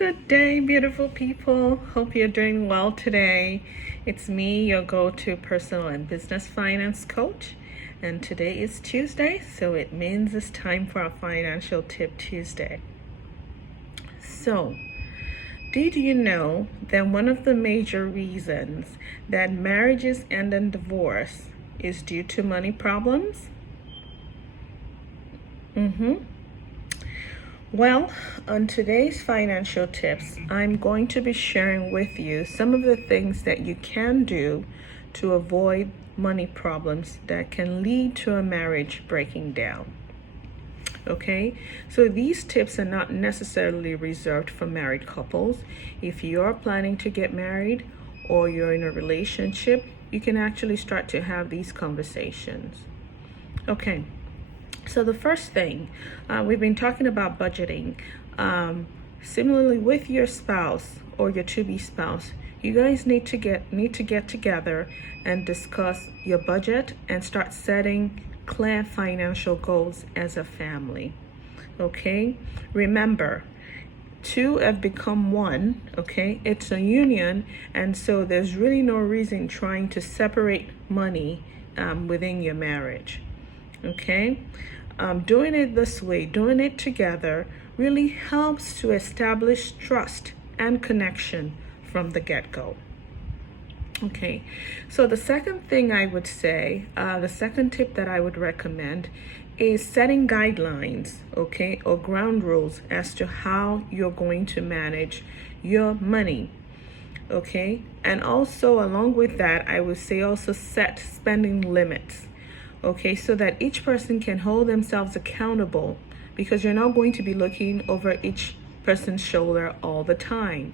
Good day, beautiful people. Hope you're doing well today. It's me, your go-to personal and business finance coach. And today is Tuesday, so it means it's time for our Financial Tip Tuesday. So, did you know that one of the major reasons that marriages end in divorce is due to money problems? Well, on today's financial tips, I'm going to be sharing with you some of the things that you can do to avoid money problems that can lead to a marriage breaking down. Okay, so these tips are not necessarily reserved for married couples. If you're planning to get married or you're in a relationship, you can actually start to have these conversations. Okay. So the first thing, we've been talking about budgeting. Similarly, with your spouse or your to-be spouse, you guys need to get together and discuss your budget and start setting clear financial goals as a family. Okay, remember, two have become one. Okay, it's a union, and so there's really no reason trying to separate money within your marriage. Okay, doing it this way, doing it together, really helps to establish trust and connection from the get-go. Okay, so the second thing I would say, the second tip that I would recommend is setting guidelines, okay, or ground rules as to how you're going to manage your money. Okay, and also along with that, I would say also set spending limits. Okay, so that each person can hold themselves accountable, because you're not going to be looking over each person's shoulder all the time.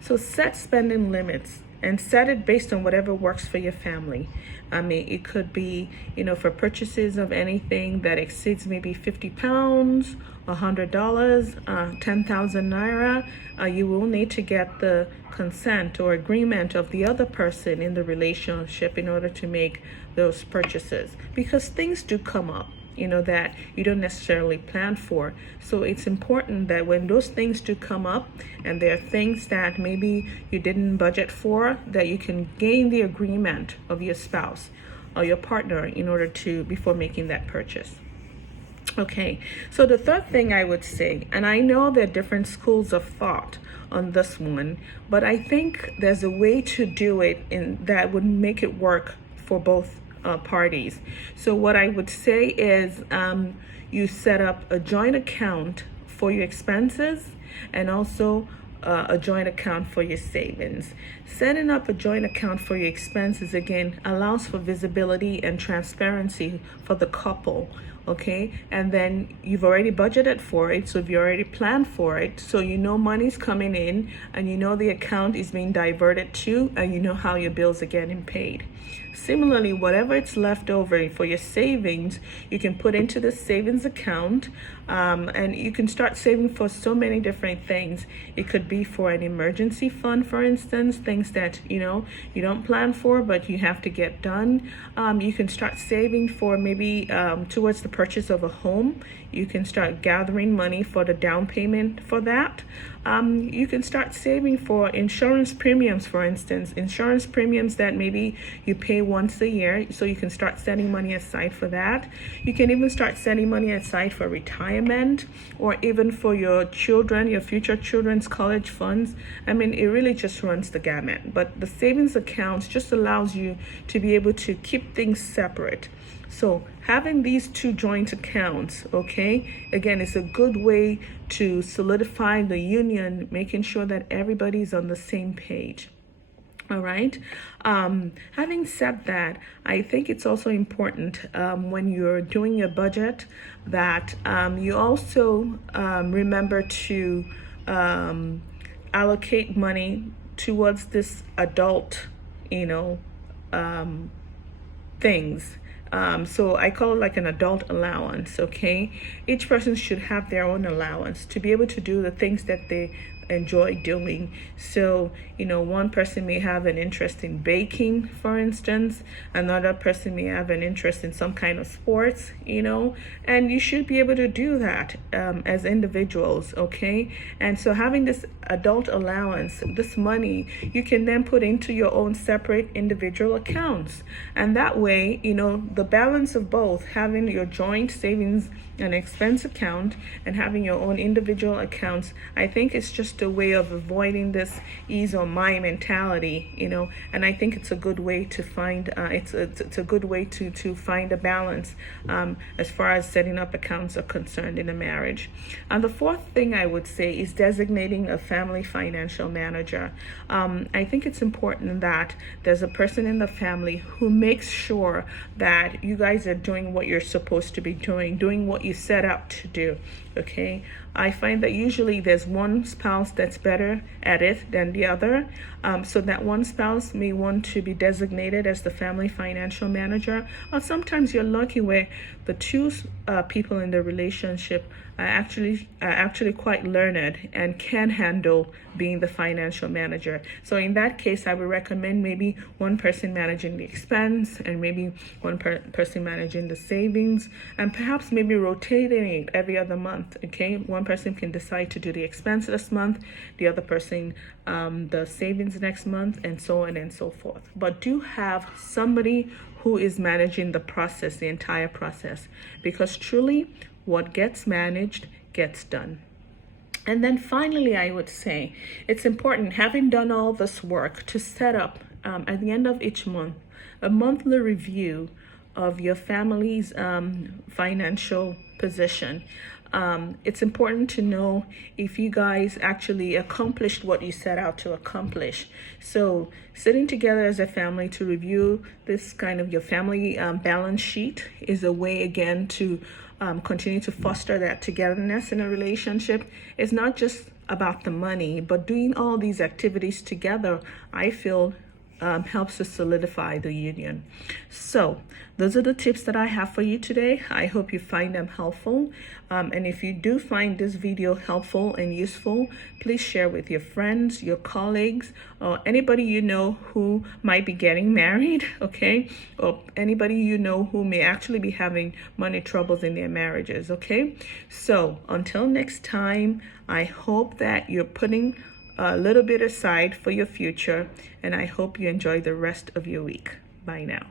So set spending limits and set it based on whatever works for your family. I mean, it could be, for purchases of anything that exceeds maybe 50 pounds, $100, 10,000 naira, you will need to get the consent or agreement of the other person in the relationship in order to make those purchases, because things do come up that you don't necessarily plan for. So it's important that when those things do come up and there are things that maybe you didn't budget for, that you can gain the agreement of your spouse or your partner in order to, before making that purchase. Okay, so the third thing I would say, and I know there are different schools of thought on this one, but I think there's a way to do it that would make it work for both parties. So what I would say is you set up a joint account for your expenses and also a joint account for your savings. Setting up a joint account for your expenses, again, allows for visibility and transparency for the couple. Okay, and then you've already budgeted for it, so if you already planned for it, so money's coming in and the account is being diverted to, and how your bills are getting paid. Similarly, whatever it's left over for your savings, you can put into the savings account, and you can start saving for so many different things. It could be for an emergency fund, for instance, things that you don't plan for but you have to get done. You can start saving for maybe towards the purchase of a home. You can start gathering money for the down payment for that. You can start saving for insurance premiums, for instance, insurance premiums that maybe you pay once a year, so you can start setting money aside for that. You can even start setting money aside for retirement, or even for your children, your future children's college funds. I mean, it really just runs the gamut. But the savings accounts just allows you to be able to keep things separate. So having these two joint accounts, okay, again, it's a good way to solidify the union, making sure that everybody's on the same page. All right. Having said that, I think it's also important when you're doing your budget that you also remember to allocate money towards this adult, things. So I call it like an adult allowance, okay? Each person should have their own allowance to be able to do the things that they enjoy doing. So, one person may have an interest in baking, for instance, another person may have an interest in some kind of sports, and you should be able to do that as individuals, okay? And so having this adult allowance, this money, you can then put into your own separate individual accounts. And that way, the balance of both, having your joint savings and expense account and having your own individual accounts, I think it's just a way of avoiding this ease or my mentality, and I think it's a good way to find it's a good way to find a balance as far as setting up accounts are concerned in a marriage. And the fourth thing I would say is designating a family financial manager. I think it's important that there's a person in the family who makes sure that you guys are doing what you're supposed to be doing what you set out to do, okay? I find that usually there's one spouse that's better at it than the other, so that one spouse may want to be designated as the family financial manager, or sometimes you're lucky where the two people in the relationship are actually quite learned and can handle being the financial manager. So in that case, I would recommend maybe one person managing the expense and maybe one person managing the savings, and perhaps maybe rotating it every other month, okay? One person can decide to do the expense this month, the other person the savings next month, and so on and so forth. But do have somebody who is managing the process, the entire process, because truly what gets managed gets done. And then finally, I would say it's important, having done all this work, to set up at the end of each month a monthly review of your family's financial position. It's important to know if you guys actually accomplished what you set out to accomplish. So sitting together as a family to review this kind of your family balance sheet is a way, again, to continue to foster that togetherness in a relationship. It's not just about the money, but doing all these activities together, I feel, helps to solidify the union. So those are the tips that I have for you today. I hope you find them helpful. And if you do find this video helpful and useful, please share with your friends, your colleagues, or anybody you know who might be getting married, okay? Or anybody you know who may actually be having money troubles in their marriages, okay? So until next time, I hope that you're putting a little bit aside for your future, and I hope you enjoy the rest of your week. Bye now.